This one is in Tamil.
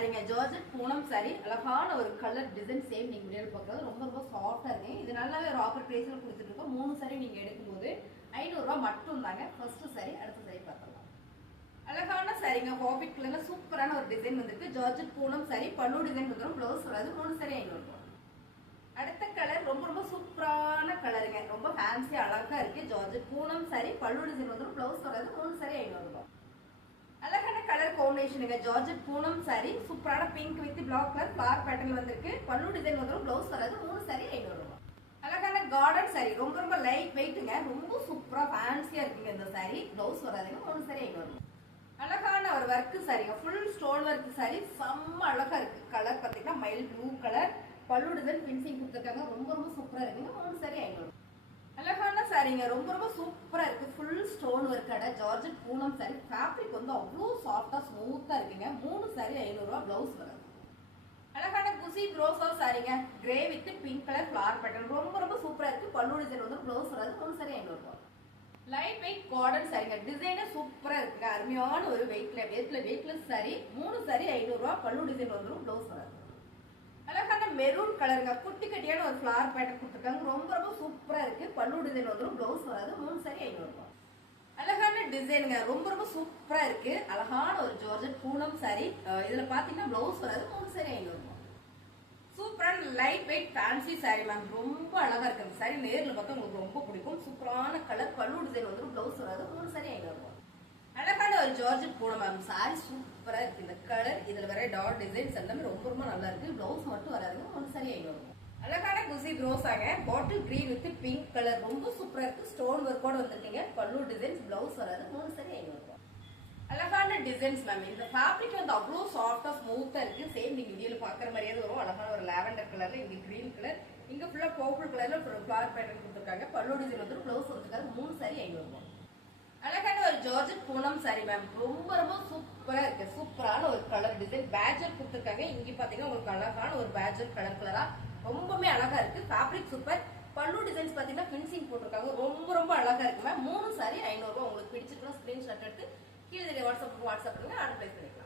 சாரிங்க ஜார்ஜெட் பூனம் சாரி அழகான ஒரு கலர் டிசைன் சேம் நீங்க வீடியோல பார்க்கறது ரொம்ப ரொம்ப சாஃப்டா இருக்கு. இது நல்லாவே ஒரு ஆஃபர் பிரைஸ்ல கொடுத்துட்டு இருக்கோம். 3 சாரி நீங்க எடுக்கும்போது 500 ரூபாய் மட்டும் தாங்க. ஃபர்ஸ்ட் சாரி அடுத்த சாரி பார்த்தலாம். அழகான சாரிங்க ஹாபிட் கலர்ல சூப்பரான ஒரு டிசைன் வந்திருக்கு. ஜார்ஜெட் பூனம் சாரி பல்லு டிசைன் வந்துரும். ப்ளவுஸ் வராது. 3 சாரி 500 ரூபாய். அடுத்த கலர் ரொம்ப ரொம்ப சூப்பரான கலருங்க. ரொம்ப ஃபேன்சி அழகா இருக்கு. ஜார்ஜெட் பூனம் சாரி பல்லு டிசைன் வந்துரும். ப்ளவுஸ் வராது. 3 சாரி 500 ரூபாய். அழகான கலர் காம்பினேஷனுங்க. ஜார்ஜெட் பூனம் சாரி சூப்பரான pink with black colour flower pattern வந்திருக்கு. பல்லு டிசைன் வந்துரும். ப்ளவுஸ் வராது. 3 சாரி 500 ரூபாய். அழகான கார்டன் சாரி ரொம்ப ரொம்ப லைட் வெயிட்டுங்க. ரொம்ப சூப்பரா ஃபேன்சியா இருக்குங்க இந்த சாரி. ப்ளவுஸ் வராதுங்க. 3 சாரி 500 ரூபாய். அழகான ஒரு ஒர்க் சாரிங்க. ஃபுல் ஸ்டோன் ஒர்க் சாரி செம்ம அழகா இருக்கு. கலர் பாத்தீங்கன்னா மைல் ப்ளூ கலர் பல்லு டிசைன் பினிஷிங் கொடுத்துருக்காங்க. ரொம்ப ரொம்ப சூப்பரா இருக்குங்க. 3 சாரி 500 ரூபாய். அழகான சாரிங்க. ரொம்ப ரொம்ப சூப்பரா இருக்கு. ஃபுல் ஸ்டோன் ஒர்க் அட ஜார்ஜெட் பூனம் சாரி. ஃபேப்ரிக் வந்து அவ்வளோ சாஃப்டா ஸ்மூத்தா இருக்குங்க. 3 சாரி 500 ரூபாய். ப்ளவுஸ் வராது. அழகான குசி ப்ரோசா சாரிங்க. Grey with pink colour flower pattern ரொம்ப ரொம்ப சூப்பரா இருக்கு. பல்லு டிசைன் வந்து ப்ளவுஸ் வராது. 3 சாரி 500 ரூபாய். லைட் வெயிட் கார்டன் சாரிங்க. டிசைனே சூப்பரா இருக்குங்க. அருமையான ஒரு வெயிட்லெஸ் சாரி. 3 சாரி 500 ரூபாய். பல்லு டிசைன் வந்துரும். ப்ளவுஸ் வராது. அழகான மெரூன் கலருங்க. குட்டி கட்டியான ஒரு ஃபிளவர் பேட்டர்ன் கொடுத்துருக்காங்க. ரொம்ப ரொம்ப சூப்பரா இருக்கு. பல்லு டிசைன் வந்துரும். ப்ளவுஸ் வராது. 3 சாரி 500 ரூபாய். அழகான டிசைனுங்க. ரொம்ப ரொம்ப சூப்பரா இருக்கு. அழகான ஒரு ஜார்ஜெட் பூனம் சாரி. இதுல பாத்தீங்கன்னா ப்ளவுஸ் வராது. 3 சாரி 500 ரூபாய். சூப்பரான light weight fancy sorry ma'am. ரொம்ப அழகா இருக்கு அந்த சாரி. நேர்ல பார்த்தா உங்களுக்கு ரொம்ப பிடிக்கும். சூப்பரான கலர் பல்லு டிசைன் வந்துரும். ப்ளவுஸ் வராது. 3 சாரி 500 ரூபாய். அழகான ஒரு ஜார்ஜெட் பூனம் மேம். சாரி சூப்பரா இருக்கு. இந்த கலர் இதுல வர டாட் டிசைன்ஸ் எல்லாமே ரொம்ப ரொம்ப நல்லா இருக்கு. ப்ளவுஸ் மட்டும் வராதுங்க. 3 சாரி 500 ரூபாய். அழகான குசி ரோஸாங்க. Bottle green with pink colour ரொம்ப சூப்பரா இருக்கு. ஸ்டோன் ஒர்க்கோட வந்திருக்கீங்க. பல்லு டிசைன்ஸ் ப்ளவுஸ் வராது. 3 சாரி 500 ரூபாய். அழகான டிசைன்ஸ் மேம். இந்த ஃபேப்ரிக் வந்து அவ்வளோ சாஃப்டா ஸ்மூத்தா இருக்கு. சேம் நீங்க வீடியோல பாக்குற மாதிரியே வரும். அழகான ஒரு லாவெண்டர் கலர்ல இங்க கிரீன் கலர் இங்க ஃபுல்லா பர்பிள் கலர்ல ஃபிளவர் பேட்டர்ன் கொடுத்துருக்காங்க. பல்லு டிசைன் வந்து ப்ளவுஸ் வந்துருக்காங்க. 3 சாரி 500 ரூபாய். அழகான ஒரு ஜார்ஜெட் பூனம் சாரி மேம். ரொம்ப ரொம்ப சூப்பரா இருக்கு. சூப்பரான ஒரு கலர் டிசைன் பேஜர் கொடுத்துருக்காங்க. இங்க பாத்தீங்கன்னா உங்களுக்கு அழகான ஒரு பேஜர் கலரா ரொம்பவே அழகா இருக்கு. Fabric super. பல்லு டிசைன்ஸ் பாத்தீங்கன்னா பினிஷிங் போட்டிருக்காங்க. ரொம்ப ரொம்ப அழகா இருக்கு மேம். 3 சாரி 500 ரூபாய். உங்களுக்கு பிடிச்சிருக்கா ஸ்கிரீன்ஷாட் எடுத்து கீழே வாட்ஸ்அப் பண்ணுங்க. ஆர்டர் பிளேஸ் பண்ணிக்கலாம்.